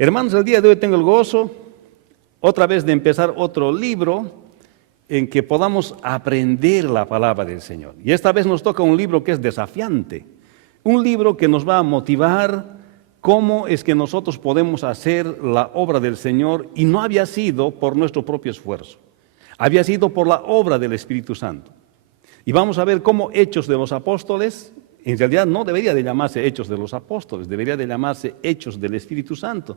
Hermanos, el día de hoy tengo el gozo otra vez de empezar otro libro en que podamos aprender la palabra del Señor. Y esta vez nos toca un libro que es desafiante, un libro que nos va a motivar cómo es que nosotros podemos hacer la obra del Señor, y no había sido por nuestro propio esfuerzo, había sido por la obra del Espíritu Santo. Y vamos a ver cómo Hechos de los Apóstoles, en realidad no debería de llamarse Hechos de los Apóstoles, debería de llamarse Hechos del Espíritu Santo,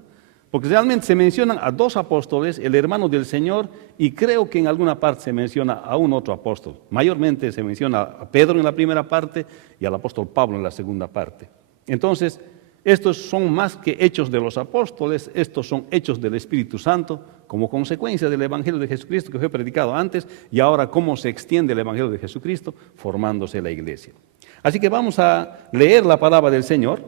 porque realmente se mencionan a dos apóstoles, el hermano del Señor, y creo que en alguna parte se menciona a un otro apóstol. Mayormente se menciona a Pedro en la primera parte y al apóstol Pablo en la segunda parte. Entonces, estos son más que hechos de los apóstoles, estos son hechos del Espíritu Santo, como consecuencia del Evangelio de Jesucristo que fue predicado antes, y ahora cómo se extiende el Evangelio de Jesucristo formándose la iglesia. Así que vamos a leer la palabra del Señor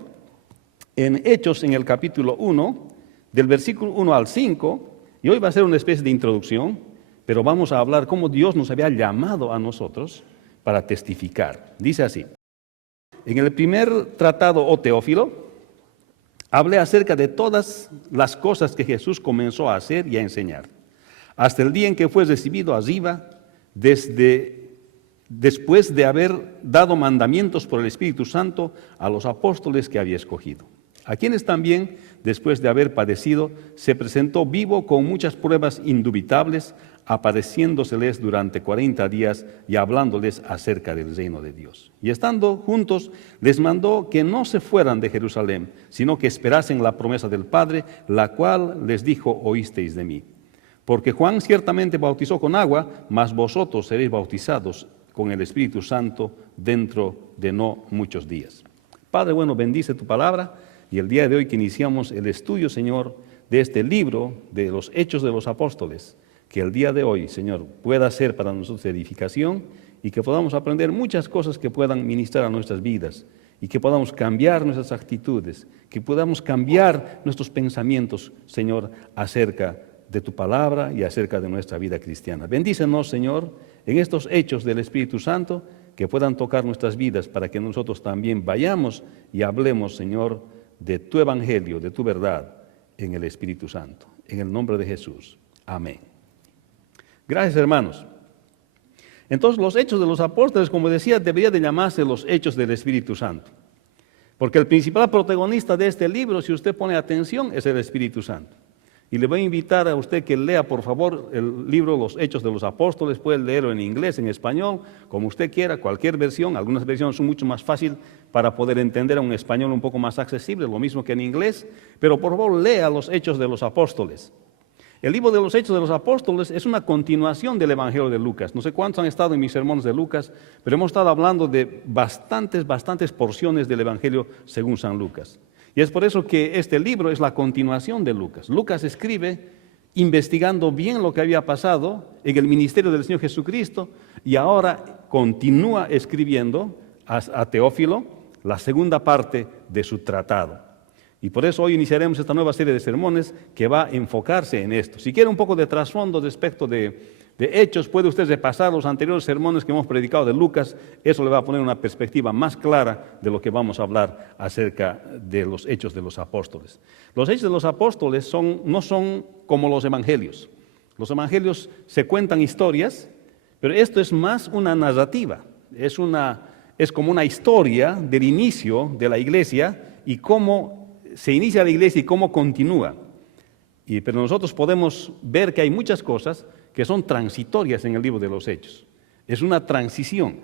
en Hechos, en el capítulo 1, del versículo 1 al 5, y hoy va a ser una especie de introducción, pero vamos a hablar cómo Dios nos había llamado a nosotros para testificar. Dice así: en el primer tratado, oh Teófilo, hablé acerca de todas las cosas que Jesús comenzó a hacer y a enseñar, hasta el día en que fue recibido arriba, después de haber dado mandamientos por el Espíritu Santo a los apóstoles que había escogido, a quienes también, después de haber padecido, se presentó vivo con muchas pruebas indubitables, apareciéndoseles durante 40 días y hablándoles acerca del reino de Dios. Y estando juntos, les mandó que no se fueran de Jerusalén, sino que esperasen la promesa del Padre, la cual les dijo: oísteis de mí. Porque Juan ciertamente bautizó con agua, mas vosotros seréis bautizados con el Espíritu Santo dentro de no muchos días. Padre bueno, bendice tu palabra. Y el día de hoy que iniciamos el estudio, Señor, de este libro de los Hechos de los Apóstoles, que el día de hoy, Señor, pueda ser para nosotros edificación y que podamos aprender muchas cosas que puedan ministrar a nuestras vidas y que podamos cambiar nuestras actitudes, que podamos cambiar nuestros pensamientos, Señor, acerca de tu palabra y acerca de nuestra vida cristiana. Bendícenos, Señor, en estos hechos del Espíritu Santo que puedan tocar nuestras vidas para que nosotros también vayamos y hablemos, Señor, de tu evangelio, de tu verdad, en el Espíritu Santo. En el nombre de Jesús. Amén. Gracias, hermanos. Entonces, los hechos de los apóstoles, como decía, deberían de llamarse los hechos del Espíritu Santo. Porque el principal protagonista de este libro, si usted pone atención, es el Espíritu Santo. Y le voy a invitar a usted que lea, por favor, el libro Los Hechos de los Apóstoles. Puede leerlo en inglés, en español, como usted quiera, cualquier versión. Algunas versiones son mucho más fáciles para poder entender a un español un poco más accesible, lo mismo que en inglés. Pero por favor, lea Los Hechos de los Apóstoles. El libro de los Hechos de los Apóstoles es una continuación del Evangelio de Lucas. No sé cuántos han estado en mis sermones de Lucas, pero hemos estado hablando de bastantes porciones del Evangelio según San Lucas. Y es por eso que este libro es la continuación de Lucas. Lucas escribe investigando bien lo que había pasado en el ministerio del Señor Jesucristo y ahora continúa escribiendo a Teófilo la segunda parte de su tratado. Y por eso hoy iniciaremos esta nueva serie de sermones que va a enfocarse en esto. Si quiere un poco de trasfondo respecto de Hechos, puede usted repasar los anteriores sermones que hemos predicado de Lucas. Eso le va a poner una perspectiva más clara de lo que vamos a hablar acerca de los Hechos de los Apóstoles. Los Hechos de los Apóstoles no son como los Evangelios. Los Evangelios se cuentan historias, pero esto es más una narrativa. Es como una historia del inicio de la iglesia y cómo se inicia la iglesia y cómo continúa. Pero nosotros podemos ver que hay muchas cosas que son transitorias en el libro de los Hechos. Es una transición.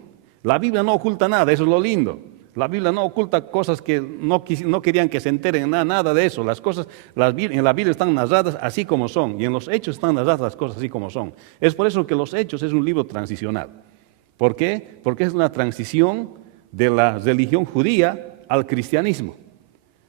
La Biblia no oculta nada, eso es lo lindo. La Biblia no oculta cosas que no querían que se enteren, nada de eso. Las cosas en la Biblia están narradas así como son, y en los Hechos están narradas las cosas así como son. Es por eso que los Hechos es un libro transicional. ¿Por qué? Porque es una transición de la religión judía al cristianismo.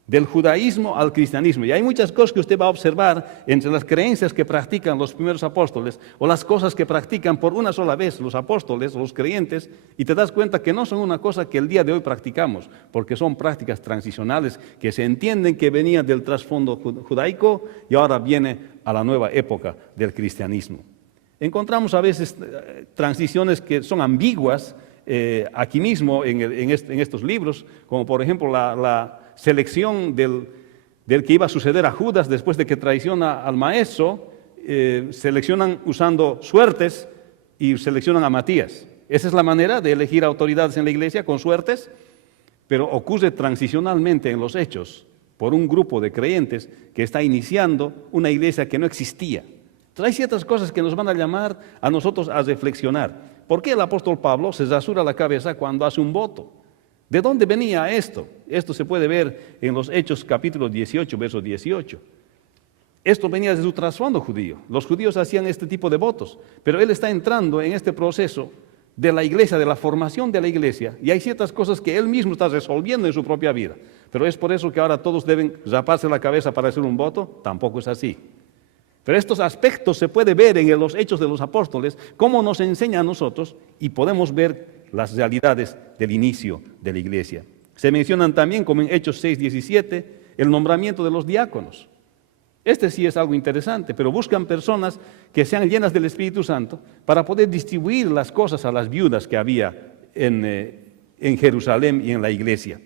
Del judaísmo al cristianismo. Y hay muchas cosas que usted va a observar entre las creencias que practican los primeros apóstoles o las cosas que practican por una sola vez los apóstoles, los creyentes, y te das cuenta que no son una cosa que el día de hoy practicamos, porque son prácticas transicionales que se entienden que venían del trasfondo judaico y ahora viene a la nueva época del cristianismo. Encontramos a veces transiciones que son ambiguas aquí mismo en estos libros, como por ejemplo la selección del del que iba a suceder a Judas después de que traiciona al maestro, seleccionan usando suertes y seleccionan a Matías. Esa es la manera de elegir autoridades en la iglesia, con suertes, pero ocurre transicionalmente en los hechos por un grupo de creyentes que está iniciando una iglesia que no existía. Entonces hay ciertas cosas que nos van a llamar a nosotros a reflexionar. ¿Por qué el apóstol Pablo se rasura la cabeza cuando hace un voto? ¿De dónde venía esto? Esto se puede ver en los Hechos capítulo 18, verso 18. Esto venía de su trasfondo judío. Los judíos hacían este tipo de votos, pero él está entrando en este proceso de la iglesia, de la formación de la iglesia, y hay ciertas cosas que él mismo está resolviendo en su propia vida. Pero es por eso que ahora todos deben raparse la cabeza para hacer un voto. Tampoco es así. Pero estos aspectos se puede ver en los Hechos de los Apóstoles, cómo nos enseña a nosotros, y podemos ver las realidades del inicio de la iglesia. Se mencionan también, como en Hechos 6:17, el nombramiento de los diáconos. Este sí es algo interesante, pero buscan personas que sean llenas del Espíritu Santo para poder distribuir las cosas a las viudas que había en Jerusalén y en la iglesia.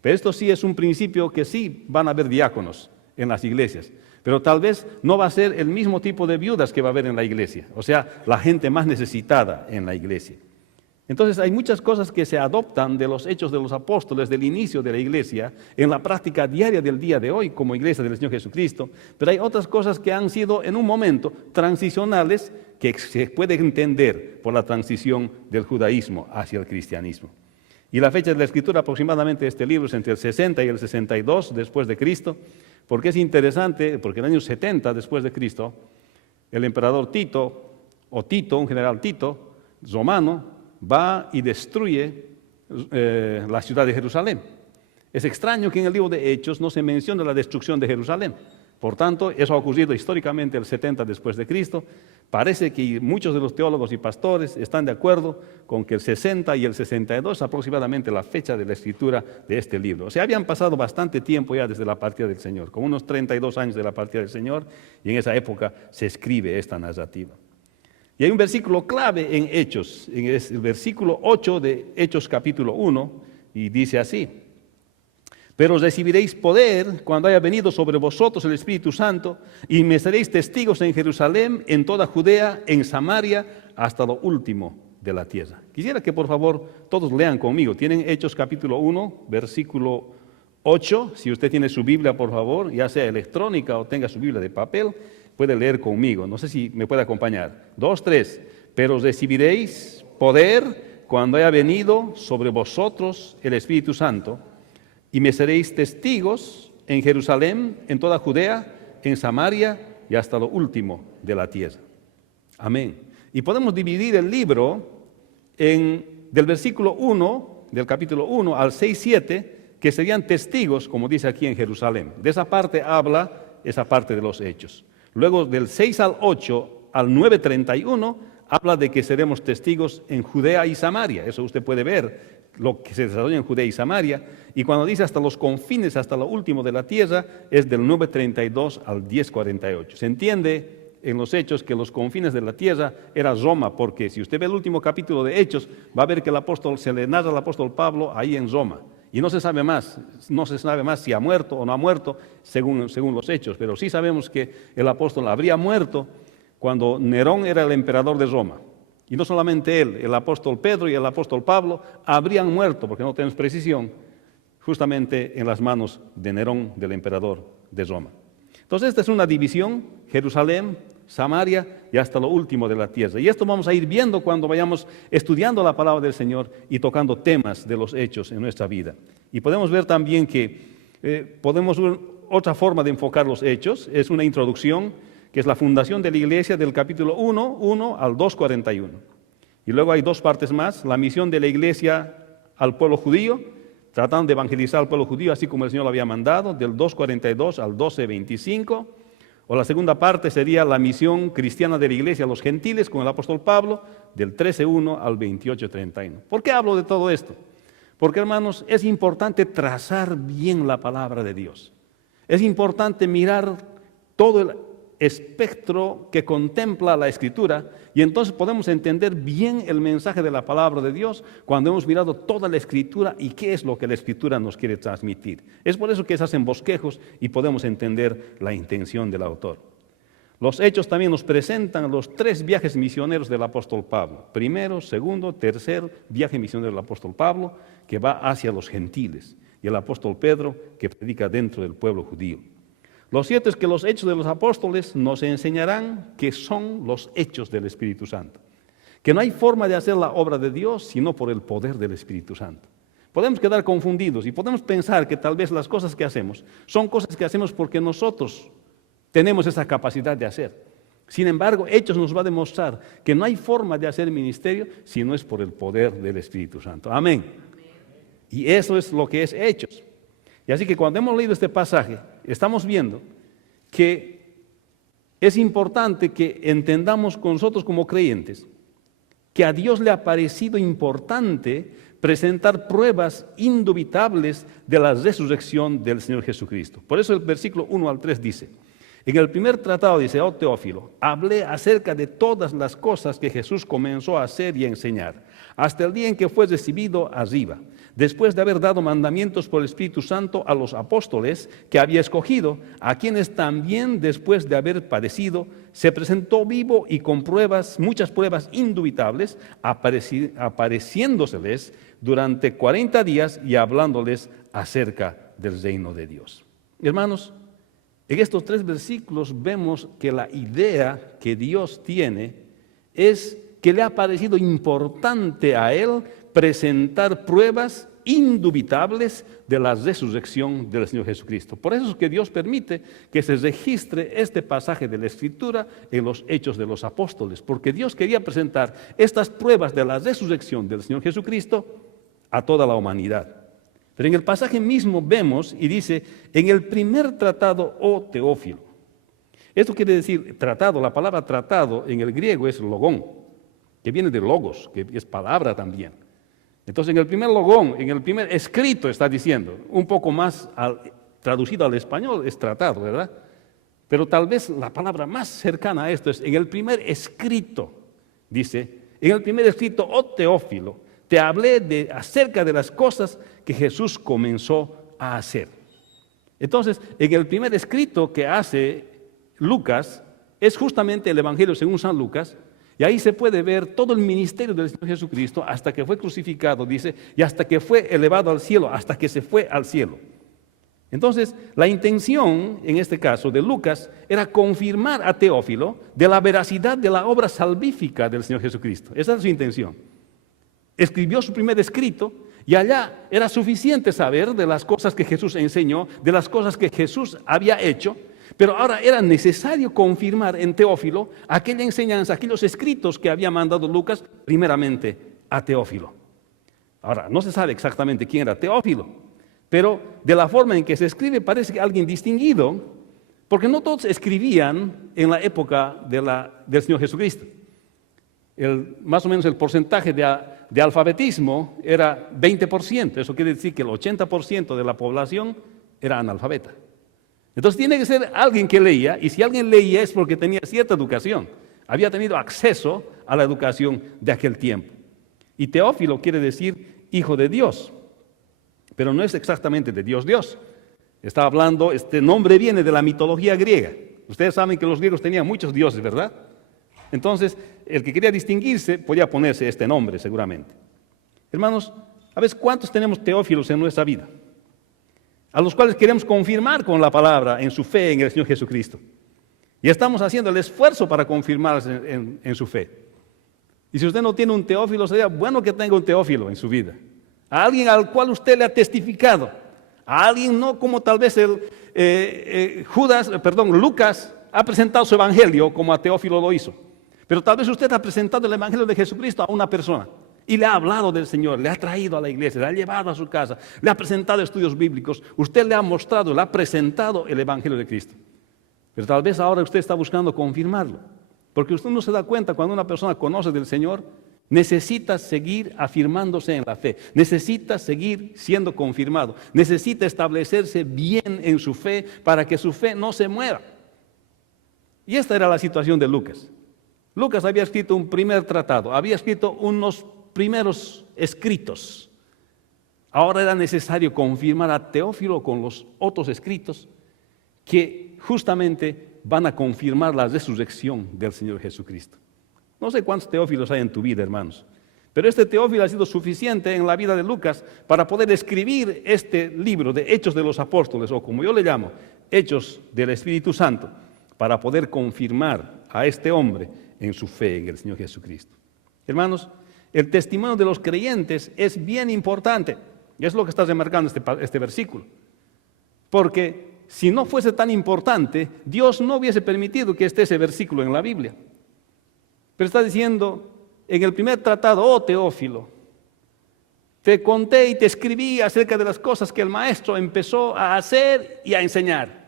Pero esto sí es un principio que sí van a haber diáconos en las iglesias, pero tal vez no va a ser el mismo tipo de viudas que va a haber en la iglesia, o sea, la gente más necesitada en la iglesia. Entonces hay muchas cosas que se adoptan de los Hechos de los Apóstoles, del inicio de la iglesia, en la práctica diaria del día de hoy como iglesia del Señor Jesucristo, pero hay otras cosas que han sido en un momento transicionales que se puede entender por la transición del judaísmo hacia el cristianismo. Y la fecha de la escritura aproximadamente de este libro es entre el 60 y el 62 después de Cristo, porque es interesante, porque en el año 70 después de Cristo, el emperador Tito, un general Tito, romano, va y destruye la ciudad de Jerusalén. Es extraño que en el libro de Hechos no se mencione la destrucción de Jerusalén. Por tanto, eso ha ocurrido históricamente el 70 después de Cristo. Parece que muchos de los teólogos y pastores están de acuerdo con que el 60 y el 62 es aproximadamente la fecha de la escritura de este libro. O sea, habían pasado bastante tiempo ya desde la partida del Señor, como unos 32 años de la partida del Señor, y en esa época se escribe esta narrativa. Y hay un versículo clave en Hechos, es el versículo 8 de Hechos capítulo 1, y dice así: pero recibiréis poder cuando haya venido sobre vosotros el Espíritu Santo, y me seréis testigos en Jerusalén, en toda Judea, en Samaria, hasta lo último de la tierra. Quisiera que por favor todos lean conmigo. Tienen Hechos capítulo 1, versículo 8. Si usted tiene su Biblia, por favor, ya sea electrónica o tenga su Biblia de papel, puede leer conmigo. No sé si me puede acompañar. 2, 3. Pero recibiréis poder cuando haya venido sobre vosotros el Espíritu Santo, y me seréis testigos en Jerusalén, en toda Judea, en Samaria y hasta lo último de la tierra. Amén. Y podemos dividir el libro del versículo 1, del capítulo 1 al 6, 7, que serían testigos, como dice aquí en Jerusalén. De esa parte habla esa parte de los Hechos. Luego del 6 al 8 al 9:31 habla de que seremos testigos en Judea y Samaria. Eso usted puede ver, lo que se desarrolla en Judea y Samaria. Y cuando dice hasta los confines, hasta lo último de la tierra, es del 9:32 al 10:48. Se entiende en los Hechos que los confines de la tierra era Roma, porque si usted ve el último capítulo de Hechos, va a ver que se le narra al apóstol Pablo ahí en Roma. Y no se sabe más si ha muerto o no ha muerto según los Hechos, pero sí sabemos que el apóstol habría muerto cuando Nerón era el emperador de Roma. Y no solamente él, el apóstol Pedro y el apóstol Pablo habrían muerto, porque no tenemos precisión, justamente en las manos de Nerón, del emperador de Roma. Entonces esta es una división: Jerusalén, Samaria y hasta lo último de la tierra. Y esto vamos a ir viendo cuando vayamos estudiando la palabra del Señor y tocando temas de los Hechos en nuestra vida. Y podemos ver también que otra forma de enfocar los Hechos es una introducción, que es la fundación de la iglesia, del capítulo 1 al 2:41. Y luego hay dos partes más: la misión de la iglesia al pueblo judío, tratando de evangelizar al pueblo judío así como el Señor lo había mandado, del 2:42 al 12:25. O la segunda parte sería la misión cristiana de la iglesia a los gentiles con el apóstol Pablo, del 13:1 al 28:31. ¿Por qué hablo de todo esto? Porque, hermanos, es importante trazar bien la palabra de Dios. Es importante mirar todo espectro que contempla la Escritura, y entonces podemos entender bien el mensaje de la palabra de Dios cuando hemos mirado toda la Escritura y qué es lo que la Escritura nos quiere transmitir. Es por eso que se hacen bosquejos y podemos entender la intención del autor. Los Hechos también nos presentan los 3 viajes misioneros del apóstol Pablo. Primero, segundo, tercer viaje misionero del apóstol Pablo, que va hacia los gentiles, y el apóstol Pedro, que predica dentro del pueblo judío. Lo cierto es que los hechos de los apóstoles nos enseñarán que son los hechos del Espíritu Santo, que no hay forma de hacer la obra de Dios sino por el poder del Espíritu Santo. Podemos quedar confundidos y podemos pensar que tal vez las cosas que hacemos son cosas que hacemos porque nosotros tenemos esa capacidad de hacer. Sin embargo, Hechos nos va a demostrar que no hay forma de hacer ministerio si no es por el poder del Espíritu Santo. Amén. Y eso es lo que es Hechos. Y así que cuando hemos leído este pasaje, estamos viendo que es importante que entendamos con nosotros como creyentes que a Dios le ha parecido importante presentar pruebas indubitables de la resurrección del Señor Jesucristo. Por eso el versículo 1 al 3 dice: en el primer tratado dice: oh Teófilo, hablé acerca de todas las cosas que Jesús comenzó a hacer y a enseñar, hasta el día en que fue recibido arriba, después de haber dado mandamientos por el Espíritu Santo a los apóstoles que había escogido, a quienes también después de haber padecido, se presentó vivo y con pruebas, muchas pruebas indubitables, apareciéndoseles durante 40 días y hablándoles acerca del reino de Dios. Hermanos, en estos 3 versículos vemos que la idea que Dios tiene es que le ha parecido importante a Él presentar pruebas indubitables de la resurrección del Señor Jesucristo. Por eso es que Dios permite que se registre este pasaje de la Escritura en los Hechos de los Apóstoles, porque Dios quería presentar estas pruebas de la resurrección del Señor Jesucristo a toda la humanidad. Pero en el pasaje mismo vemos y dice: en el primer tratado, oh Teófilo. Esto quiere decir tratado. La palabra tratado en el griego es logón, que viene de logos, que es palabra también. Entonces en el primer logón, en el primer escrito está diciendo, un poco más traducido al español es tratado, ¿verdad? Pero tal vez la palabra más cercana a esto es en el primer escrito. Dice, en el primer escrito, oh Teófilo, te hablé acerca de las cosas que Jesús comenzó a hacer. Entonces, en el primer escrito que hace Lucas, es justamente el Evangelio según San Lucas, y ahí se puede ver todo el ministerio del Señor Jesucristo hasta que fue crucificado, dice, y hasta que fue elevado al cielo, hasta que se fue al cielo. Entonces, la intención, en este caso, de Lucas, era confirmar a Teófilo de la veracidad de la obra salvífica del Señor Jesucristo. Esa es su intención. Escribió su primer escrito y allá era suficiente saber de las cosas que Jesús enseñó, de las cosas que Jesús había hecho, pero ahora era necesario confirmar en Teófilo aquella enseñanza, aquellos escritos que había mandado Lucas primeramente a Teófilo. Ahora, no se sabe exactamente quién era Teófilo, pero de la forma en que se escribe parece que alguien distinguido, porque no todos escribían en la época del Señor Jesucristo. Más o menos el porcentaje de alfabetismo era 20%, eso quiere decir que el 80% de la población era analfabeta. Entonces tiene que ser alguien que leía, y si alguien leía es porque tenía cierta educación, había tenido acceso a la educación de aquel tiempo. Y Teófilo quiere decir hijo de Dios, pero no es exactamente de Dios. Está hablando, este nombre viene de la mitología griega. Ustedes saben que los griegos tenían muchos dioses, ¿verdad? Entonces, el que quería distinguirse podía ponerse este nombre seguramente. Hermanos, a veces, ¿cuántos tenemos Teófilos en nuestra vida? A los cuales queremos confirmar con la palabra en su fe en el Señor Jesucristo. Y estamos haciendo el esfuerzo para confirmarse en su fe. Y si usted no tiene un Teófilo, sería bueno que tenga un Teófilo en su vida. A alguien al cual usted le ha testificado. A alguien no como tal vez Lucas ha presentado su evangelio como a Teófilo lo hizo. Pero tal vez usted ha presentado el evangelio de Jesucristo a una persona y le ha hablado del Señor, le ha traído a la iglesia, le ha llevado a su casa, le ha presentado estudios bíblicos, usted le ha mostrado, le ha presentado el evangelio de Cristo. Pero tal vez ahora usted está buscando confirmarlo, porque usted no se da cuenta cuando una persona conoce del Señor, necesita seguir afirmándose en la fe, necesita seguir siendo confirmado, necesita establecerse bien en su fe para que su fe no se mueva. Y esta era la situación de Lucas. Lucas había escrito un primer tratado, había escrito unos primeros escritos. Ahora era necesario confirmar a Teófilo con los otros escritos que justamente van a confirmar la resurrección del Señor Jesucristo. No sé cuántos Teófilos hay en tu vida, hermanos, pero este Teófilo ha sido suficiente en la vida de Lucas para poder escribir este libro de Hechos de los Apóstoles, o como yo le llamo, Hechos del Espíritu Santo, para poder confirmar a este hombre en su fe en el Señor Jesucristo. Hermanos, el testimonio de los creyentes es bien importante, y es lo que está remarcando este versículo, porque si no fuese tan importante, Dios no hubiese permitido que esté ese versículo en la Biblia. Pero está diciendo en el primer tratado: oh Teófilo, te conté y te escribí acerca de las cosas que el Maestro empezó a hacer y a enseñar.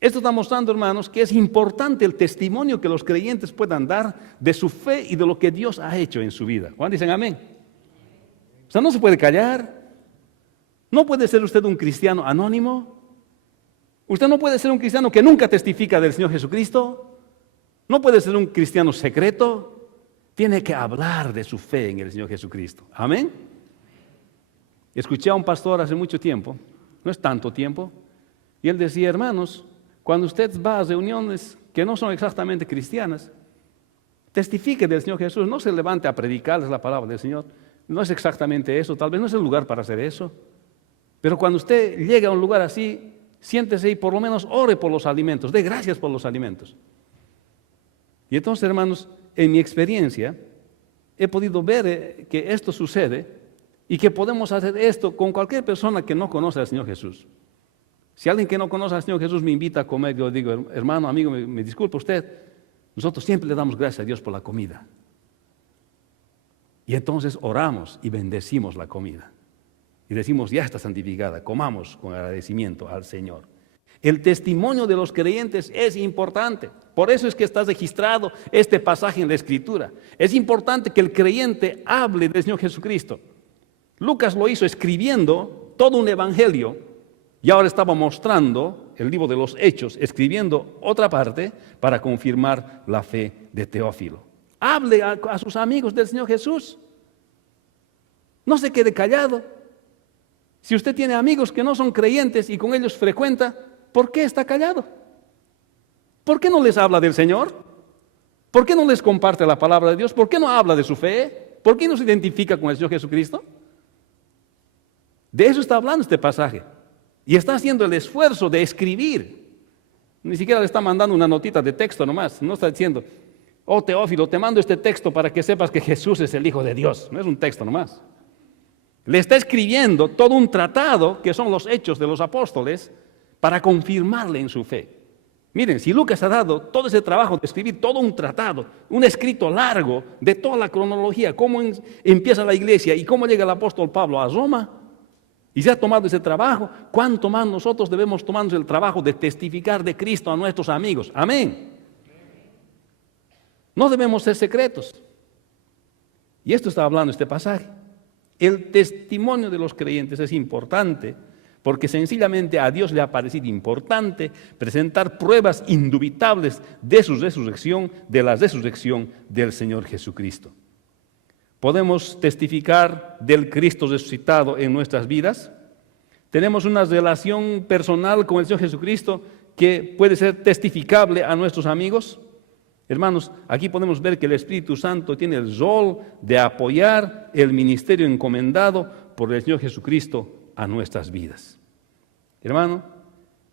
Esto está mostrando, hermanos, que es importante el testimonio que los creyentes puedan dar de su fe y de lo que Dios ha hecho en su vida. ¿Cuántos dicen amén? O sea, no se puede callar. No puede ser usted un cristiano anónimo. Usted no puede ser un cristiano que nunca testifica del Señor Jesucristo. No puede ser un cristiano secreto. Tiene que hablar de su fe en el Señor Jesucristo. Amén. Escuché a un pastor hace mucho tiempo, no es tanto tiempo, y él decía: hermanos, cuando usted va a reuniones que no son exactamente cristianas, testifique del Señor Jesús, no se levante a predicarles la palabra del Señor. No es exactamente eso, tal vez no es el lugar para hacer eso. Pero cuando usted llega a un lugar así, siéntese y por lo menos ore por los alimentos, dé gracias por los alimentos. Y entonces, hermanos, en mi experiencia, he podido ver que esto sucede y que podemos hacer esto con cualquier persona que no conoce al Señor Jesús. Si alguien que no conoce al Señor Jesús me invita a comer, yo digo: hermano, amigo, me disculpa usted, nosotros siempre le damos gracias a Dios por la comida. Y entonces oramos y bendecimos la comida. Y decimos: ya está santificada, comamos con agradecimiento al Señor. El testimonio de los creyentes es importante. Por eso es que está registrado este pasaje en la Escritura. Es importante que el creyente hable del Señor Jesucristo. Lucas lo hizo escribiendo todo un evangelio, y ahora estaba mostrando el libro de los Hechos, escribiendo otra parte para confirmar la fe de Teófilo. Hable a sus amigos del Señor Jesús. No se quede callado. Si usted tiene amigos que no son creyentes y con ellos frecuenta, ¿por qué está callado? ¿Por qué no les habla del Señor? ¿Por qué no les comparte la palabra de Dios? ¿Por qué no habla de su fe? ¿Por qué no se identifica con el Señor Jesucristo? De eso está hablando este pasaje. Y está haciendo el esfuerzo de escribir. Ni siquiera le está mandando una notita de texto nomás. No está diciendo: oh Teófilo, te mando este texto para que sepas que Jesús es el Hijo de Dios. No es un texto nomás. Le está escribiendo todo un tratado, que son los Hechos de los Apóstoles, para confirmarle en su fe. Miren, si Lucas ha dado todo ese trabajo de escribir todo un tratado, un escrito largo de toda la cronología, cómo empieza la iglesia y cómo llega el apóstol Pablo a Roma, y se ha tomado ese trabajo, ¿cuánto más nosotros debemos tomarnos el trabajo de testificar de Cristo a nuestros amigos? Amén. No debemos ser secretos. Y esto está hablando este pasaje. El testimonio de los creyentes es importante porque sencillamente a Dios le ha parecido importante presentar pruebas indubitables de su resurrección, de la resurrección del Señor Jesucristo. ¿Podemos testificar del Cristo resucitado en nuestras vidas? ¿Tenemos una relación personal con el Señor Jesucristo que puede ser testificable a nuestros amigos? Hermanos, aquí podemos ver que el Espíritu Santo tiene el rol de apoyar el ministerio encomendado por el Señor Jesucristo a nuestras vidas. Hermano,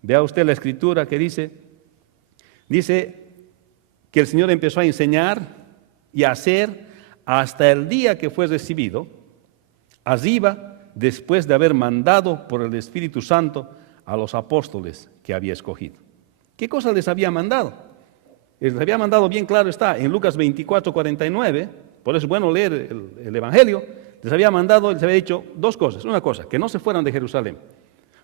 vea usted la Escritura que dice que el Señor empezó a enseñar y a hacer hasta el día que fue recibido arriba, después de haber mandado por el Espíritu Santo a los apóstoles que había escogido. ¿Qué cosa les había mandado? Les había mandado, bien claro está, en Lucas 24:49, por eso es bueno leer el Evangelio. Les había mandado, les había dicho dos cosas. Una cosa, que no se fueran de Jerusalén,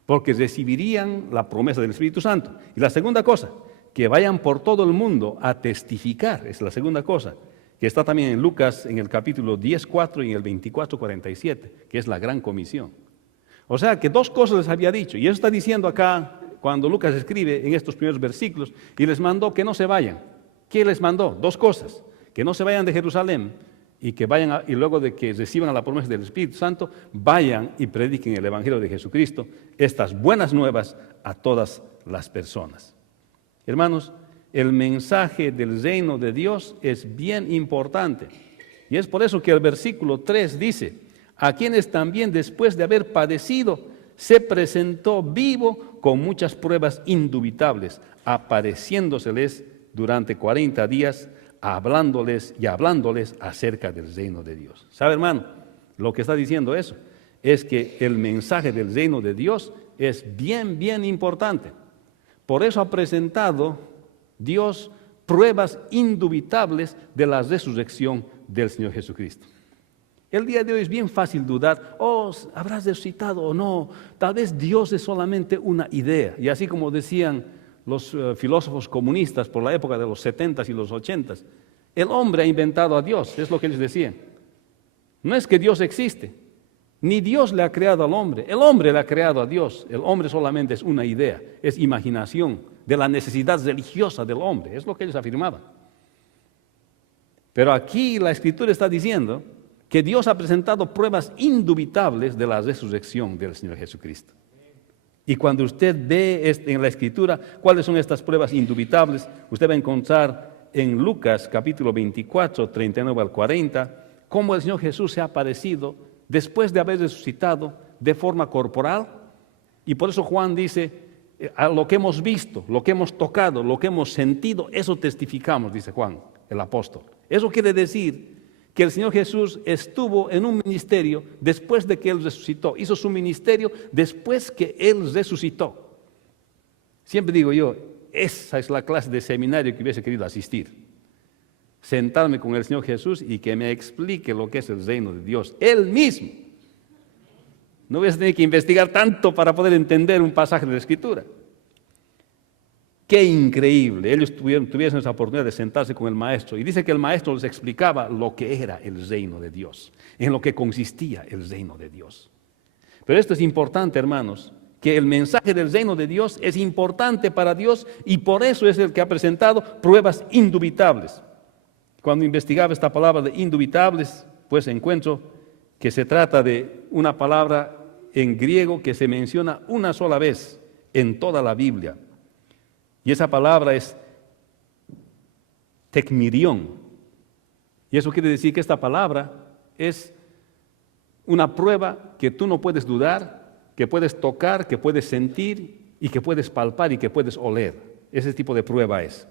porque recibirían la promesa del Espíritu Santo. Y la segunda cosa, que vayan por todo el mundo a testificar, es la segunda cosa, que está también en Lucas en el capítulo 10:4 y en el 24:47, que es la gran comisión. O sea que dos cosas les había dicho, y eso está diciendo acá cuando Lucas escribe en estos primeros versículos, y les mandó que no se vayan. ¿Qué les mandó? Dos cosas: que no se vayan de Jerusalén y que vayan y luego de que reciban la promesa del Espíritu Santo, vayan y prediquen el Evangelio de Jesucristo, estas buenas nuevas a todas las personas. Hermanos, el mensaje del reino de Dios es bien importante. Y es por eso que el versículo 3 dice: a quienes también después de haber padecido, se presentó vivo con muchas pruebas indubitables, apareciéndoseles durante 40 días, hablándoles acerca del reino de Dios. ¿Sabe, hermano? Lo que está diciendo eso es que el mensaje del reino de Dios es bien importante. Por eso ha presentado Dios pruebas indubitables de la resurrección del Señor Jesucristo. El día de hoy es bien fácil dudar: ¿habrás resucitado o no? Tal vez Dios es solamente una idea. Y así como decían los filósofos comunistas por la época de los 70s y los 80s, el hombre ha inventado a Dios, es lo que ellos decían. No es que Dios existe, ni Dios le ha creado al hombre, el hombre le ha creado a Dios. El hombre solamente es una idea, es imaginación de la necesidad religiosa del hombre, es lo que ellos afirmaban. Pero aquí la Escritura está diciendo que Dios ha presentado pruebas indubitables de la resurrección del Señor Jesucristo. Y cuando usted ve en la Escritura cuáles son estas pruebas indubitables, usted va a encontrar en Lucas capítulo 24, 39 al 40, cómo el Señor Jesús se ha aparecido después de haber resucitado de forma corporal. Y por eso Juan dice: a lo que hemos visto, lo que hemos tocado, lo que hemos sentido, eso testificamos, dice Juan, el apóstol. Eso quiere decir que el Señor Jesús estuvo en un ministerio después de que Él resucitó. Hizo su ministerio después que Él resucitó. Siempre digo yo, esa es la clase de seminario que hubiese querido asistir. Sentarme con el Señor Jesús y que me explique lo que es el reino de Dios, Él mismo. No hubiese tenido que investigar tanto para poder entender un pasaje de la Escritura. Qué increíble, ellos tuviesen esa oportunidad de sentarse con el maestro, y dice que el maestro les explicaba lo que era el reino de Dios, en lo que consistía el reino de Dios. Pero esto es importante, hermanos, que el mensaje del reino de Dios es importante para Dios, y por eso es el que ha presentado pruebas indubitables. Cuando investigaba esta palabra de indubitables, pues encuentro que se trata de una palabra en griego que se menciona una sola vez en toda la Biblia. Y esa palabra es tekmirión. Y eso quiere decir que esta palabra es una prueba que tú no puedes dudar, que puedes tocar, que puedes sentir y que puedes palpar y que puedes oler. Ese tipo de prueba es.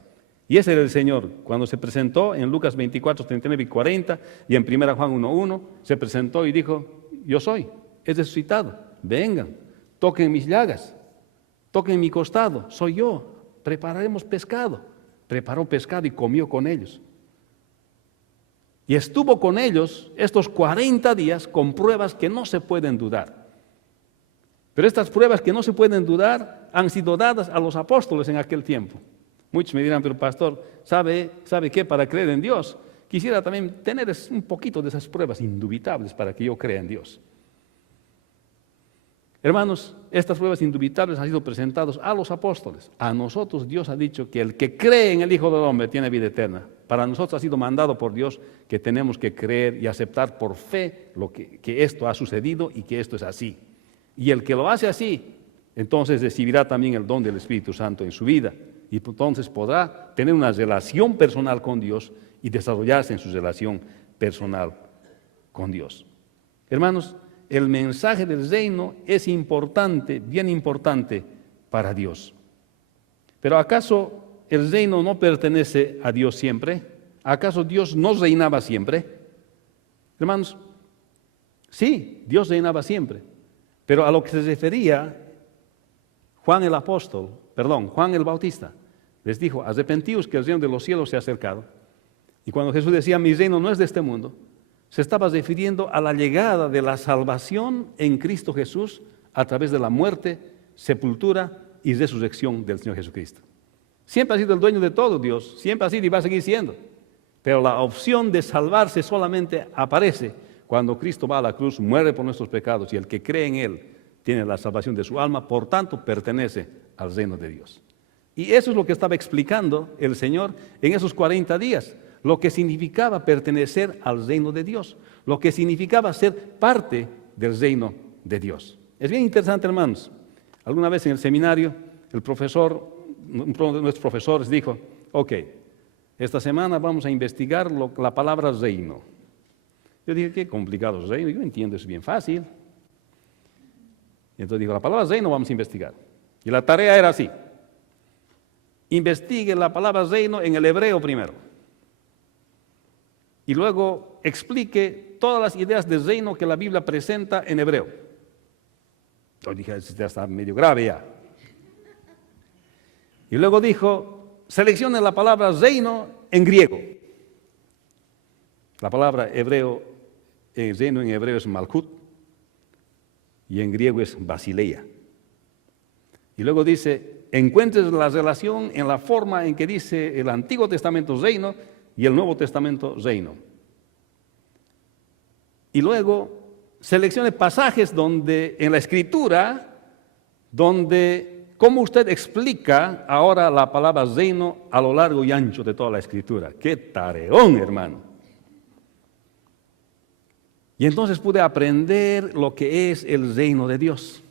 Y ese era el Señor. Cuando se presentó en Lucas 24, 39 y 40 y en 1 Juan 1:1, se presentó y dijo: yo soy, he resucitado, vengan, toquen mis llagas, toquen mi costado, soy yo. Prepararemos pescado. Preparó pescado y comió con ellos. Y estuvo con ellos estos 40 días con pruebas que no se pueden dudar. Pero estas pruebas que no se pueden dudar han sido dadas a los apóstoles en aquel tiempo. Muchos me dirán: pero pastor, ¿sabe qué? Para creer en Dios, quisiera también tener un poquito de esas pruebas indubitables para que yo crea en Dios. Hermanos, estas pruebas indubitables han sido presentadas a los apóstoles. A nosotros Dios ha dicho que el que cree en el Hijo del Hombre tiene vida eterna. Para nosotros ha sido mandado por Dios que tenemos que creer y aceptar por fe que esto ha sucedido y que esto es así. Y el que lo hace así, entonces recibirá también el don del Espíritu Santo en su vida. Y entonces podrá tener una relación personal con Dios y desarrollarse en su relación personal con Dios. Hermanos, el mensaje del reino es importante, bien importante para Dios. Pero ¿acaso el reino no pertenece a Dios siempre? ¿Acaso Dios no reinaba siempre? Hermanos, sí, Dios reinaba siempre. Pero a lo que se refería Juan el Bautista, les dijo: arrepentíos que el reino de los cielos se ha acercado. Y cuando Jesús decía: mi reino no es de este mundo, se estaba refiriendo a la llegada de la salvación en Cristo Jesús a través de la muerte, sepultura y resurrección del Señor Jesucristo. Siempre ha sido el dueño de todo Dios, siempre ha sido y va a seguir siendo. Pero la opción de salvarse solamente aparece cuando Cristo va a la cruz, muere por nuestros pecados, y el que cree en Él tiene la salvación de su alma, por tanto pertenece al reino de Dios. Y eso es lo que estaba explicando el Señor en esos 40 días, lo que significaba pertenecer al reino de Dios, lo que significaba ser parte del reino de Dios. Es bien interesante, hermanos. Alguna vez en el seminario, el profesor, uno de nuestros profesores dijo, ok, esta semana vamos a investigar la palabra reino. Yo dije, qué complicado es reino, yo entiendo, es bien fácil. Y entonces dijo, la palabra reino vamos a investigar. Y la tarea era así. Investigue la palabra reino en el hebreo primero. Y luego explique todas las ideas de reino que la Biblia presenta en hebreo. Yo dije, ya está medio grave ya. Y luego dijo, seleccione la palabra reino en griego. La palabra reino en hebreo es malkut y en griego es basileia. Y luego dice, encuentres la relación en la forma en que dice el Antiguo Testamento reino y el Nuevo Testamento reino. Y luego seleccione pasajes donde en la Escritura, donde cómo usted explica ahora la palabra reino a lo largo y ancho de toda la Escritura. ¡Qué tareón, hermano! Y entonces pude aprender lo que es el reino de Dios.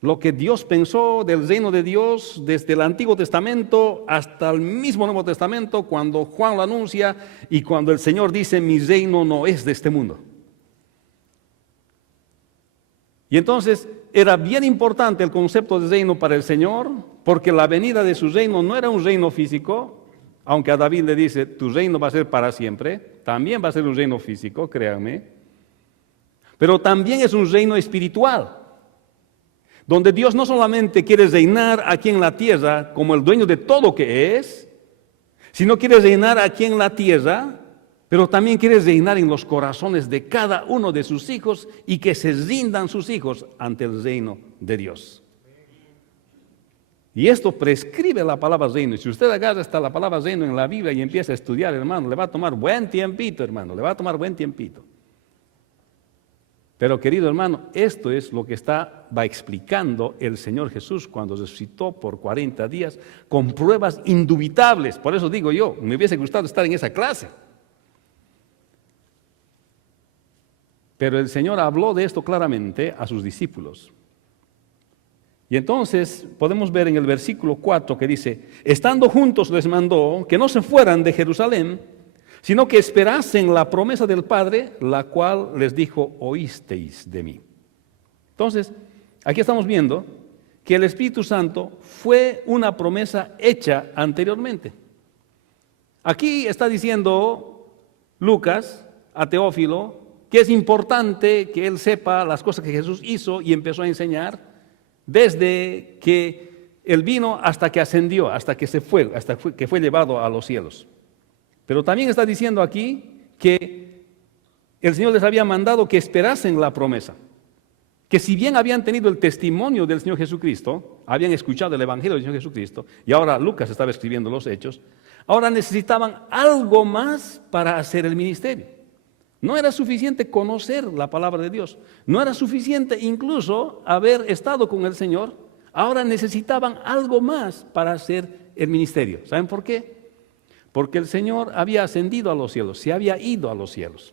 Lo que Dios pensó del reino de Dios desde el Antiguo Testamento hasta el mismo Nuevo Testamento, cuando Juan lo anuncia y cuando el Señor dice, mi reino no es de este mundo. Y entonces era bien importante el concepto de reino para el Señor, porque la venida de su reino no era un reino físico, aunque a David le dice, tu reino va a ser para siempre, también va a ser un reino físico, créanme, pero también es un reino espiritual, donde Dios no solamente quiere reinar aquí en la tierra como el dueño de todo que es, sino quiere reinar aquí en la tierra, pero también quiere reinar en los corazones de cada uno de sus hijos y que se rindan sus hijos ante el reino de Dios. Y esto prescribe la palabra reino. Y si usted agarra hasta la palabra reino en la Biblia y empieza a estudiar, hermano, le va a tomar buen tiempito, hermano, le va a tomar buen tiempito. Pero querido hermano, esto es lo que va explicando el Señor Jesús cuando resucitó por 40 días con pruebas indubitables. Por eso digo yo, me hubiese gustado estar en esa clase. Pero el Señor habló de esto claramente a sus discípulos. Y entonces podemos ver en el versículo 4 que dice, estando juntos les mandó que no se fueran de Jerusalén, sino que esperasen la promesa del Padre, la cual les dijo, oísteis de mí. Entonces, aquí estamos viendo que el Espíritu Santo fue una promesa hecha anteriormente. Aquí está diciendo Lucas a Teófilo que es importante que él sepa las cosas que Jesús hizo y empezó a enseñar desde que él vino hasta que ascendió, hasta que fue llevado a los cielos. Pero también está diciendo aquí que el Señor les había mandado que esperasen la promesa. Que si bien habían tenido el testimonio del Señor Jesucristo, habían escuchado el Evangelio del Señor Jesucristo, y ahora Lucas estaba escribiendo los hechos, ahora necesitaban algo más para hacer el ministerio. No era suficiente conocer la palabra de Dios, no era suficiente incluso haber estado con el Señor, ahora necesitaban algo más para hacer el ministerio. ¿Saben por qué? Porque el Señor había ascendido a los cielos, se había ido a los cielos.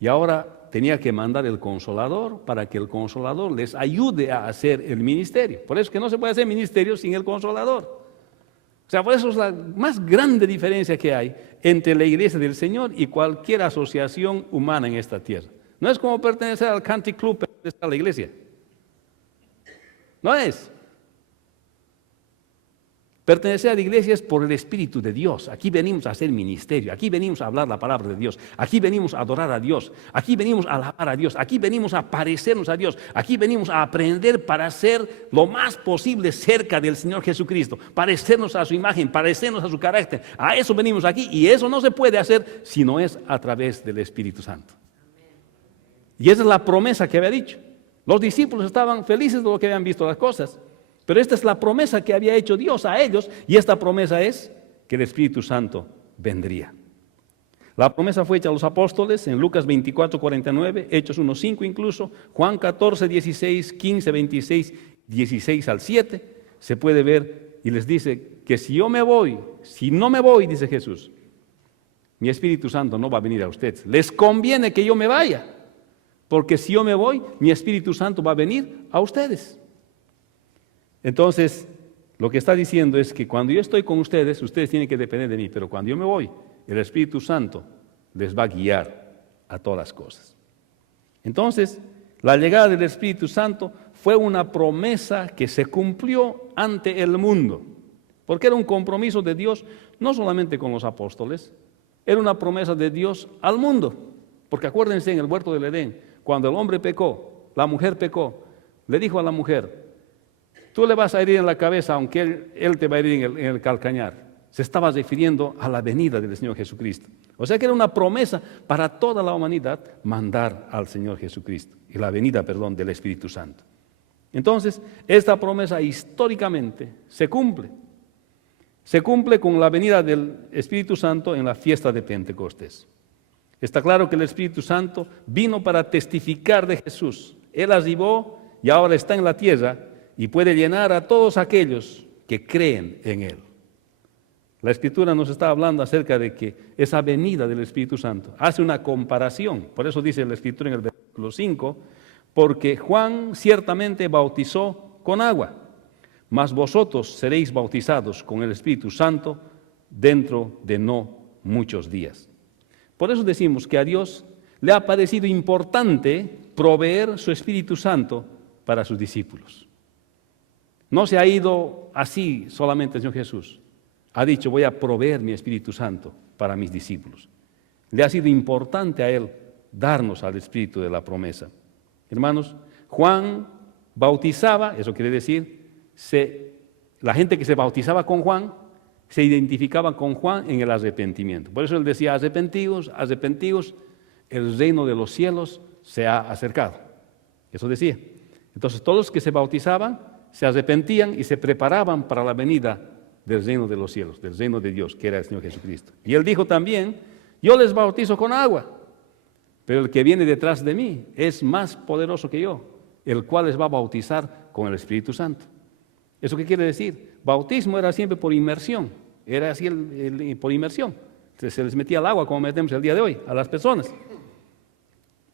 Y ahora tenía que mandar el Consolador para que el Consolador les ayude a hacer el ministerio. Por eso es que no se puede hacer ministerio sin el Consolador. O sea, por eso es la más grande diferencia que hay entre la iglesia del Señor y cualquier asociación humana en esta tierra. No es como pertenecer al country club, pertenecer a la iglesia. No es. Pertenecer a la iglesia es por el Espíritu de Dios. Aquí venimos a hacer ministerio, aquí venimos a hablar la palabra de Dios, aquí venimos a adorar a Dios, aquí venimos a alabar a Dios, aquí venimos a parecernos a Dios, aquí venimos a aprender para ser lo más posible cerca del Señor Jesucristo, parecernos a su imagen, parecernos a su carácter. A eso venimos aquí y eso no se puede hacer si no es a través del Espíritu Santo. Y esa es la promesa que había dicho. Los discípulos estaban felices de lo que habían visto las cosas. Pero esta es la promesa que había hecho Dios a ellos y esta promesa es que el Espíritu Santo vendría. La promesa fue hecha a los apóstoles en Lucas 24:49, Hechos 1:5 incluso, Juan 14:16, 15:26 16 al 7, se puede ver y les dice que si yo me voy, si no me voy, dice Jesús, mi Espíritu Santo no va a venir a ustedes. Les conviene que yo me vaya, porque si yo me voy, mi Espíritu Santo va a venir a ustedes. Entonces, lo que está diciendo es que cuando yo estoy con ustedes, ustedes tienen que depender de mí, pero cuando yo me voy, el Espíritu Santo les va a guiar a todas las cosas. Entonces, la llegada del Espíritu Santo fue una promesa que se cumplió ante el mundo, porque era un compromiso de Dios no solamente con los apóstoles, era una promesa de Dios al mundo, porque acuérdense en el huerto del Edén, cuando el hombre pecó, la mujer pecó, le dijo a la mujer, tú le vas a herir en la cabeza, aunque él te va a herir en el calcañar. Se estaba refiriendo a la venida del Señor Jesucristo. O sea que era una promesa para toda la humanidad mandar al Señor Jesucristo, y la venida, del Espíritu Santo. Entonces, esta promesa históricamente se cumple. Se cumple con la venida del Espíritu Santo en la fiesta de Pentecostés. Está claro que el Espíritu Santo vino para testificar de Jesús. Él arribó y ahora está en la tierra y puede llenar a todos aquellos que creen en Él. La Escritura nos está hablando acerca de que esa venida del Espíritu Santo hace una comparación. Por eso dice la Escritura en el versículo 5, porque Juan ciertamente bautizó con agua, mas vosotros seréis bautizados con el Espíritu Santo dentro de no muchos días. Por eso decimos que a Dios le ha parecido importante proveer su Espíritu Santo para sus discípulos. No se ha ido así solamente el Señor Jesús. Ha dicho, voy a proveer mi Espíritu Santo para mis discípulos. Le ha sido importante a Él darnos al Espíritu de la promesa. Hermanos, Juan bautizaba, eso quiere decir, la gente que se bautizaba con Juan, se identificaba con Juan en el arrepentimiento. Por eso él decía, arrepentidos, arrepentidos, el reino de los cielos se ha acercado. Eso decía. Entonces todos los que se bautizaban, se arrepentían y se preparaban para la venida del reino de los cielos, del reino de Dios, que era el Señor Jesucristo. Y Él dijo también, yo les bautizo con agua, pero el que viene detrás de mí es más poderoso que yo, el cual les va a bautizar con el Espíritu Santo. ¿Eso qué quiere decir? Bautismo era siempre por inmersión, era así por inmersión. Entonces, se les metía al agua como metemos el día de hoy a las personas.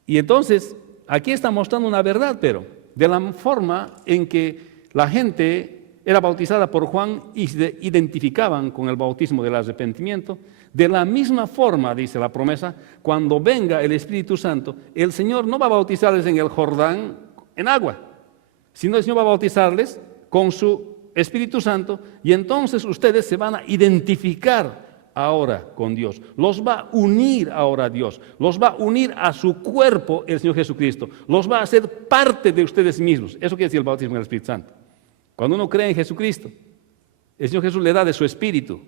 Y entonces, aquí está mostrando una verdad, pero de la forma en que la gente era bautizada por Juan y se identificaban con el bautismo del arrepentimiento. De la misma forma, dice la promesa, cuando venga el Espíritu Santo, el Señor no va a bautizarles en el Jordán en agua, sino el Señor va a bautizarles con su Espíritu Santo y entonces ustedes se van a identificar ahora con Dios. Los va a unir ahora a Dios, los va a unir a su cuerpo el Señor Jesucristo, los va a hacer parte de ustedes mismos. Eso quiere decir el bautismo del Espíritu Santo. Cuando uno cree en Jesucristo, el Señor Jesús le da de su Espíritu.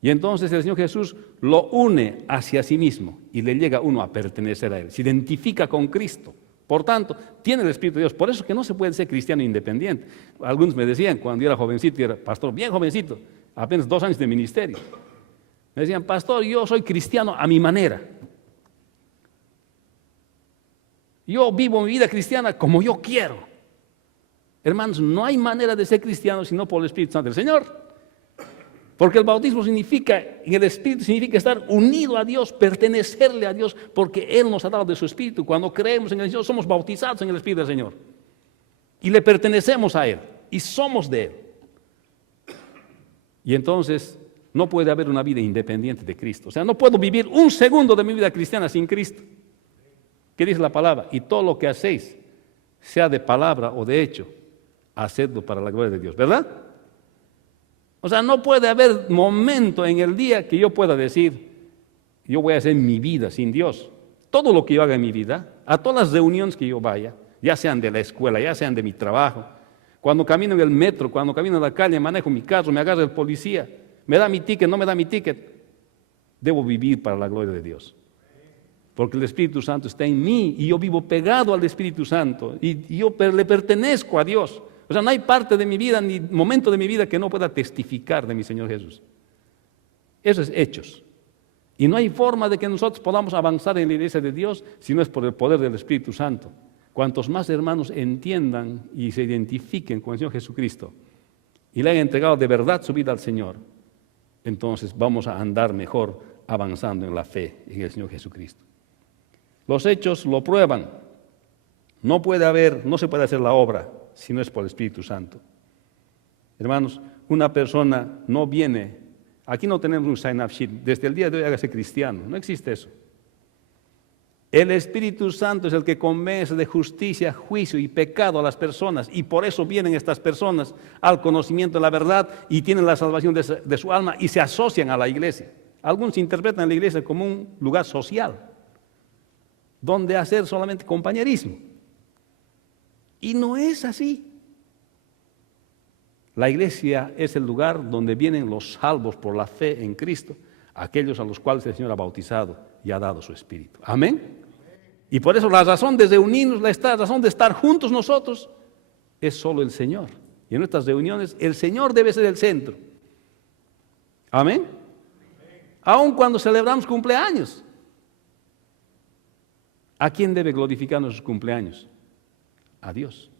Y entonces el Señor Jesús lo une hacia sí mismo y le llega uno a pertenecer a Él. Se identifica con Cristo. Por tanto, tiene el Espíritu de Dios. Por eso que no se puede ser cristiano independiente. Algunos me decían cuando yo era jovencito, y era pastor, bien jovencito, apenas 2 años de ministerio. Me decían, pastor, yo soy cristiano a mi manera. Yo vivo mi vida cristiana como yo quiero. Hermanos, no hay manera de ser cristiano sino por el Espíritu Santo del Señor. Porque el bautismo significa, en el Espíritu significa estar unido a Dios, pertenecerle a Dios, porque Él nos ha dado de su Espíritu. Cuando creemos en el Señor, somos bautizados en el Espíritu del Señor. Y le pertenecemos a Él, y somos de Él. Y entonces, no puede haber una vida independiente de Cristo. O sea, no puedo vivir un segundo de mi vida cristiana sin Cristo. ¿Qué dice la palabra? Y todo lo que hacéis, sea de palabra o de hecho, hacedlo para la gloria de Dios, ¿verdad? O sea, no puede haber momento en el día que yo pueda decir, yo voy a hacer mi vida sin Dios. Todo lo que yo haga en mi vida, a todas las reuniones que yo vaya, ya sean de la escuela, ya sean de mi trabajo, cuando camino en el metro, cuando camino en la calle, manejo mi carro, me agarra el policía, me da mi ticket, no me da mi ticket, debo vivir para la gloria de Dios. Porque el Espíritu Santo está en mí y yo vivo pegado al Espíritu Santo y yo le pertenezco a Dios. O sea, no hay parte de mi vida ni momento de mi vida que no pueda testificar de mi Señor Jesús. Eso es hechos. Y no hay forma de que nosotros podamos avanzar en la iglesia de Dios si no es por el poder del Espíritu Santo. Cuantos más hermanos entiendan y se identifiquen con el Señor Jesucristo y le hayan entregado de verdad su vida al Señor, entonces vamos a andar mejor avanzando en la fe en el Señor Jesucristo. Los hechos lo prueban. No se puede hacer la obra si no es por el Espíritu Santo. Hermanos, una persona no viene, aquí no tenemos un sign-up sheet, desde el día de hoy hágase cristiano, no existe eso. El Espíritu Santo es el que convence de justicia, juicio y pecado a las personas, y por eso vienen estas personas al conocimiento de la verdad y tienen la salvación de su alma y se asocian a la iglesia. Algunos interpretan la iglesia como un lugar social, donde hacer solamente compañerismo. Y no es así. La iglesia es el lugar donde vienen los salvos por la fe en Cristo, aquellos a los cuales el Señor ha bautizado y ha dado su Espíritu. Amén. Y por eso la razón de reunirnos, la razón de estar juntos nosotros, es solo el Señor. Y en nuestras reuniones el Señor debe ser el centro. Amén. Aun cuando celebramos cumpleaños, ¿a quién debe glorificar nuestros cumpleaños? A Dios.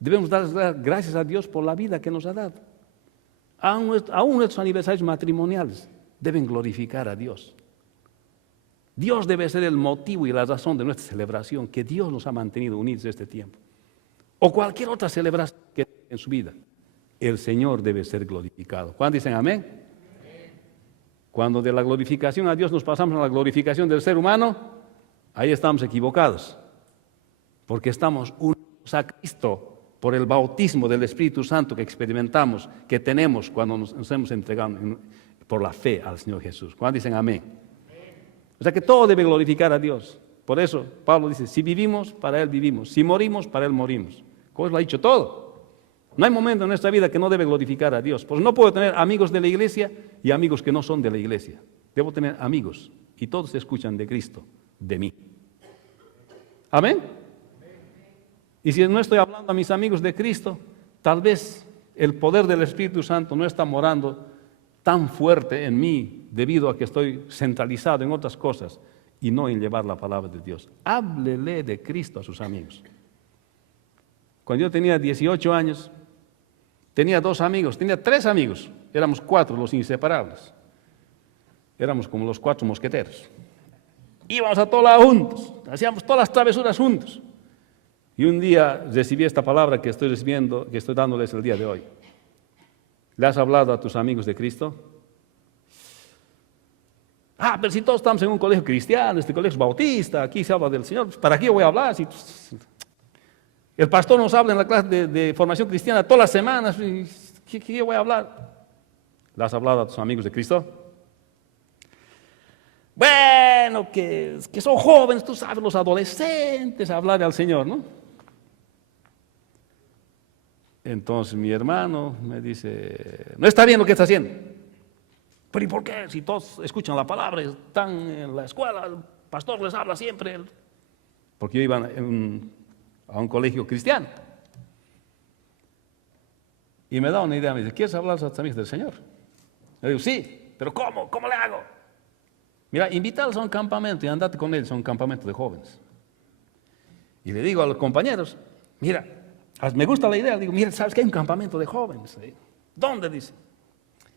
Debemos dar gracias a Dios por la vida que nos ha dado. Aún nuestros aniversarios matrimoniales deben glorificar a Dios. Dios debe ser el motivo y la razón de nuestra celebración, que Dios nos ha mantenido unidos este tiempo. O cualquier otra celebración que en su vida, el Señor debe ser glorificado. ¿Cuántos dicen amén? Cuando de la glorificación a Dios nos pasamos a la glorificación del ser humano, ahí estamos equivocados, porque estamos unidos a Cristo por el bautismo del Espíritu Santo que experimentamos, que tenemos cuando nos hemos entregado por la fe al Señor Jesús. ¿Cuántos dicen amén? O sea que todo debe glorificar a Dios. Por eso Pablo dice, si vivimos, para Él vivimos. Si morimos, para Él morimos. Como lo ha dicho todo. No hay momento en nuestra vida que no debe glorificar a Dios. Pues no puedo tener amigos de la iglesia y amigos que no son de la iglesia. Debo tener amigos y todos escuchan de Cristo, de mí. Amén. Y si no estoy hablando a mis amigos de Cristo, tal vez el poder del Espíritu Santo no está morando tan fuerte en mí debido a que estoy centralizado en otras cosas y no en llevar la palabra de Dios. Háblele de Cristo a sus amigos. Cuando yo tenía 18 años, tenía 2 amigos, tenía 3 amigos, éramos 4 los inseparables. Éramos como los 4 mosqueteros. Íbamos a todos lados juntos, hacíamos todas las travesuras juntos. Y un día recibí esta palabra que estoy recibiendo, que estoy dándoles el día de hoy. ¿Le has hablado a tus amigos de Cristo? Pero si todos estamos en un colegio cristiano, este colegio es bautista, aquí se habla del Señor, ¿para qué yo voy a hablar? Si el pastor nos habla en la clase de formación cristiana todas las semanas, ¿qué yo voy a hablar? ¿Le has hablado a tus amigos de Cristo? Bueno, que son jóvenes, tú sabes, los adolescentes, hablar al Señor, ¿no? Entonces mi hermano me dice, no está bien lo que está haciendo. Pero ¿y por qué? Si todos escuchan la palabra, están en la escuela, el pastor les habla siempre. Porque yo iba a un colegio cristiano. Y me da una idea, me dice, ¿quieres hablar a tus amigos del Señor? Le digo, sí, pero ¿cómo? ¿Cómo le hago? Mira, invítalos a un campamento y andate con ellos a un campamento de jóvenes. Y le digo a los compañeros, mira, me gusta la idea, le digo, mira, ¿sabes que hay un campamento de jóvenes? ¿Dónde? Dice.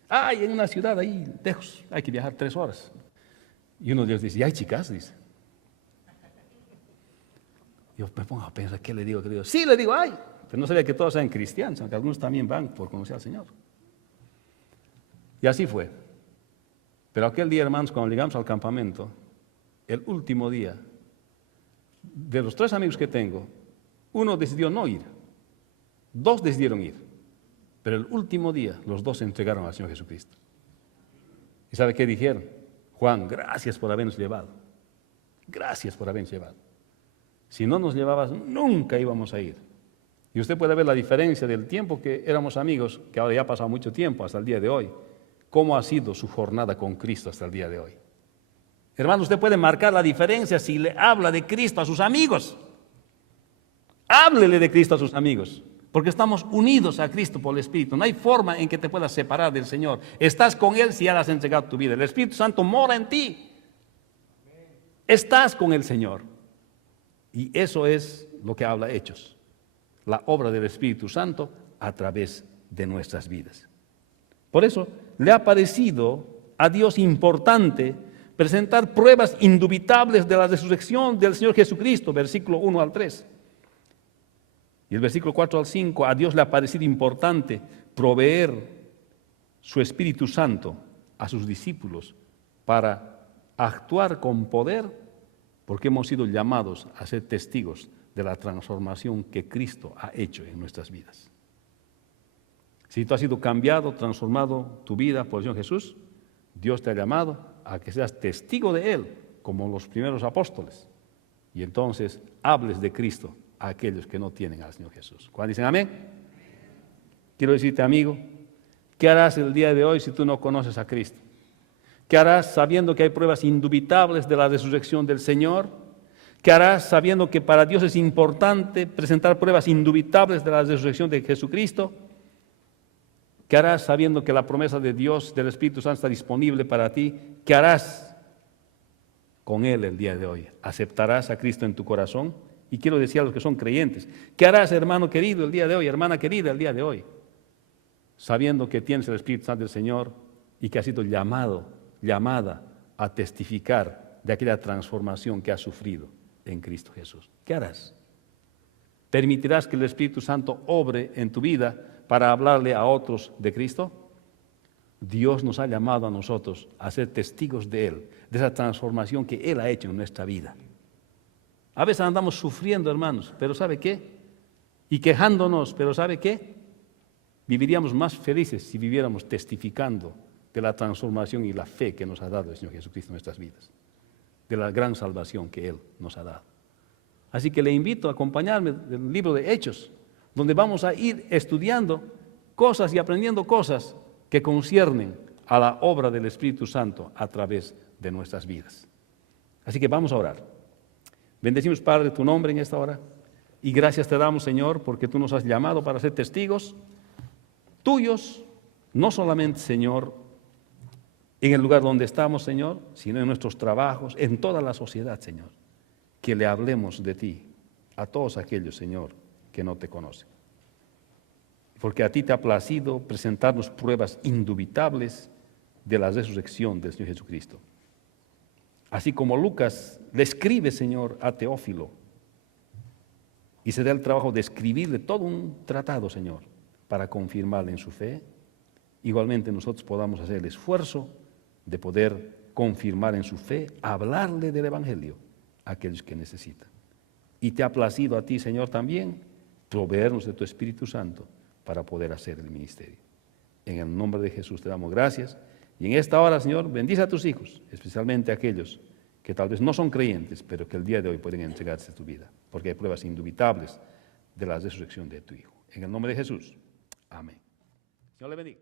En una ciudad ahí lejos, hay que viajar 3 horas. Y uno de ellos dice, ¿y hay chicas? Dice. Yo me pongo a pensar, ¿qué le digo? Sí, le digo, hay. Pero no sabía que todos sean cristianos, sino que algunos también van por conocer al Señor. Y así fue. Pero aquel día, hermanos, cuando llegamos al campamento, el último día, de los 3 amigos que tengo, uno decidió no ir, 2 decidieron ir, pero el último día los 2 se entregaron al Señor Jesucristo. ¿Y sabe qué dijeron? Juan, gracias por habernos llevado, gracias por habernos llevado. Si no nos llevabas, nunca íbamos a ir. Y usted puede ver la diferencia del tiempo que éramos amigos, que ahora ya ha pasado mucho tiempo, hasta el día de hoy. ¿Cómo ha sido su jornada con Cristo hasta el día de hoy? Hermano, usted puede marcar la diferencia si le habla de Cristo a sus amigos. Háblele de Cristo a sus amigos, porque estamos unidos a Cristo por el Espíritu. No hay forma en que te puedas separar del Señor. Estás con Él si ya le has entregado tu vida. El Espíritu Santo mora en ti. Estás con el Señor. Y eso es lo que habla Hechos, la obra del Espíritu Santo a través de nuestras vidas. Por eso le ha parecido a Dios importante presentar pruebas indubitables de la resurrección del Señor Jesucristo, versículo 1 al 3. Y el versículo 4 al 5, a Dios le ha parecido importante proveer su Espíritu Santo a sus discípulos para actuar con poder, porque hemos sido llamados a ser testigos de la transformación que Cristo ha hecho en nuestras vidas. Si tú has sido cambiado, transformado tu vida por el Señor Jesús, Dios te ha llamado a que seas testigo de Él, como los primeros apóstoles, y entonces hables de Cristo a aquellos que no tienen al Señor Jesús. ¿Cuándo dicen amén? Quiero decirte, amigo, ¿qué harás el día de hoy si tú no conoces a Cristo? ¿Qué harás sabiendo que hay pruebas indubitables de la resurrección del Señor? ¿Qué harás sabiendo que para Dios es importante presentar pruebas indubitables de la resurrección de Jesucristo? ¿Qué harás sabiendo que la promesa de Dios, del Espíritu Santo, está disponible para ti? ¿Qué harás con Él el día de hoy? ¿Aceptarás a Cristo en tu corazón? Y quiero decir a los que son creyentes, ¿qué harás, hermano querido, el día de hoy, hermana querida, el día de hoy? Sabiendo que tienes el Espíritu Santo del Señor y que has sido llamada a testificar de aquella transformación que has sufrido en Cristo Jesús. ¿Qué harás? ¿Permitirás que el Espíritu Santo obre en tu vida para hablarle a otros de Cristo? Dios nos ha llamado a nosotros a ser testigos de Él, de esa transformación que Él ha hecho en nuestra vida. A veces andamos sufriendo, hermanos, pero ¿sabe qué? Y quejándonos, pero ¿sabe qué? Viviríamos más felices si viviéramos testificando de la transformación y la fe que nos ha dado el Señor Jesucristo en nuestras vidas, de la gran salvación que Él nos ha dado. Así que le invito a acompañarme del libro de Hechos, donde vamos a ir estudiando cosas y aprendiendo cosas que conciernen a la obra del Espíritu Santo a través de nuestras vidas. Así que vamos a orar. Bendecimos, Padre, tu nombre en esta hora y gracias te damos, Señor, porque tú nos has llamado para ser testigos tuyos, no solamente, Señor, en el lugar donde estamos, Señor, sino en nuestros trabajos, en toda la sociedad, Señor, que le hablemos de ti a todos aquellos, Señor, que no te conocen. Porque a ti te ha placido presentarnos pruebas indubitables de la resurrección del Señor Jesucristo. Así como Lucas le escribe, Señor, a Teófilo, y se da el trabajo de escribirle todo un tratado, Señor, para confirmarle en su fe, igualmente nosotros podamos hacer el esfuerzo de poder confirmar en su fe, hablarle del Evangelio a aquellos que necesitan. Y te ha placido a ti, Señor, también proveernos de tu Espíritu Santo para poder hacer el ministerio. En el nombre de Jesús te damos gracias. Y en esta hora, Señor, bendice a tus hijos, especialmente a aquellos que tal vez no son creyentes, pero que el día de hoy pueden entregarse a tu vida, porque hay pruebas indubitables de la resurrección de tu Hijo. En el nombre de Jesús. Amén. Señor le bendiga.